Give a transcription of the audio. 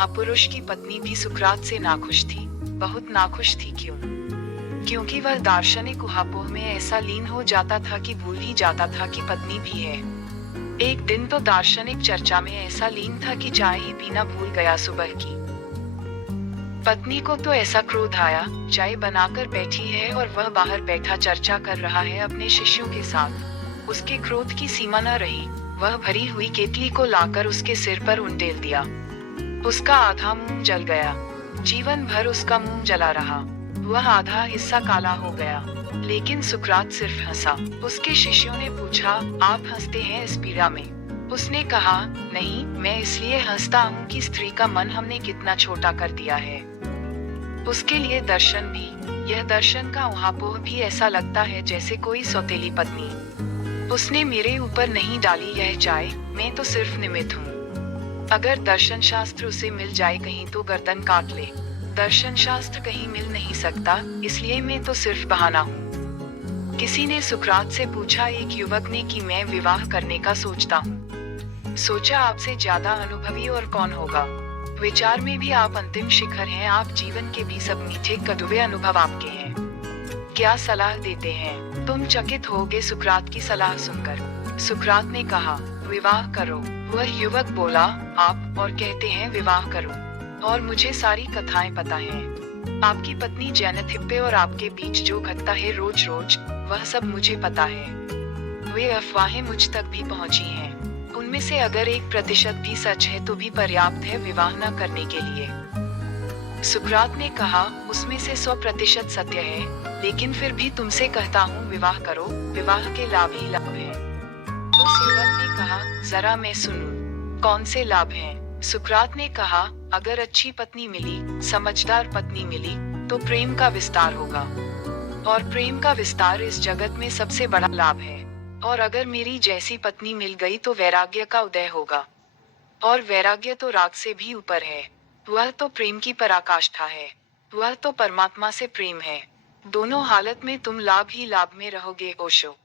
महापुरुष की पत्नी भी सुकरात से नाखुश थी। बहुत नाखुश थी। क्यों? क्योंकि वह दार्शनिक ऊहापोह में ऐसा लीन हो जाता था कि भूल ही जाता था कि पत्नी भी है। एक दिन तो दार्शनिक चर्चा में ऐसा लीन था कि चाय ही पीना भूल गया। सुबह की पत्नी को तो ऐसा क्रोध आया, चाय बनाकर बैठी है और वह बाहर बैठा चर्चा कर रहा है अपने शिष्यों के साथ। उसके क्रोध की सीमा न रही। वह भरी हुई केतली को लाकर उसके सिर पर उंडेल दिया। उसका आधा मुंह जल गया। जीवन भर उसका मुंह जला रहा। वह आधा हिस्सा काला हो गया। लेकिन सुकरात सिर्फ हंसा। उसके शिष्यों ने पूछा, आप हंसते हैं इस पीड़ा में? उसने कहा, नहीं, मैं इसलिए हंसता हूँ कि स्त्री का मन हमने कितना छोटा कर दिया है। उसके लिए दर्शन भी, यह दर्शन का ऊहापोह भी ऐसा लगता है जैसे कोई सौतेली पत्नी। उसने मेरे ऊपर नहीं डाली यह चाय, मैं तो सिर्फ निमित्त हूँ। अगर दर्शन शास्त्र उसे मिल जाए कहीं तो गर्दन काट ले। दर्शन शास्त्र कहीं मिल नहीं सकता, इसलिए मैं तो सिर्फ बहाना हूँ। किसी ने सुकरात से पूछा, एक युवक ने, कि मैं विवाह करने का सोचता हूँ। सोचा, आपसे ज्यादा अनुभवी और कौन होगा। विचार में भी आप अंतिम शिखर हैं। आप जीवन के भी सब मीठे कड़वे अनुभव आपके हैं। क्या सलाह देते हैं? तुम चकित होगे सुकरात की सलाह सुनकर। सुकरात ने कहा, विवाह करो। वह युवक बोला, आप और कहते हैं विवाह करो, और मुझे सारी कथाएं पता हैं। आपकी पत्नी जेनेथिप्पे और आपके बीच जो घटता है रोज रोज, वह सब मुझे पता है। वे अफवाहें मुझ तक भी पहुंची हैं। उनमें से अगर 1% भी सच है तो भी पर्याप्त है विवाह न करने के लिए। सुकरात ने कहा, उसमें से 100% सत्य है, लेकिन फिर भी तुमसे कहता हूँ विवाह करो। विवाह के लाभ ही लाभ हैं। उस युवक ने कहा, जरा मैं सुनूं, कौन से लाभ हैं? सुकरात ने कहा, अगर अच्छी पत्नी मिली, समझदार पत्नी मिली, तो प्रेम का विस्तार होगा। और प्रेम का विस्तार इस जगत में सबसे बड़ा लाभ है। और अगर मेरी जैसी पत्नी मिल गई तो वैराग्य का उदय होगा। और वैराग्य तो राग से भी ऊपर है। वह तो प्रेम की पराकाष्ठा है। वह तो परमात्मा से प्रेम है। दोनों हालत में तुम लाभ ही लाभ में रहोगे। ओशो।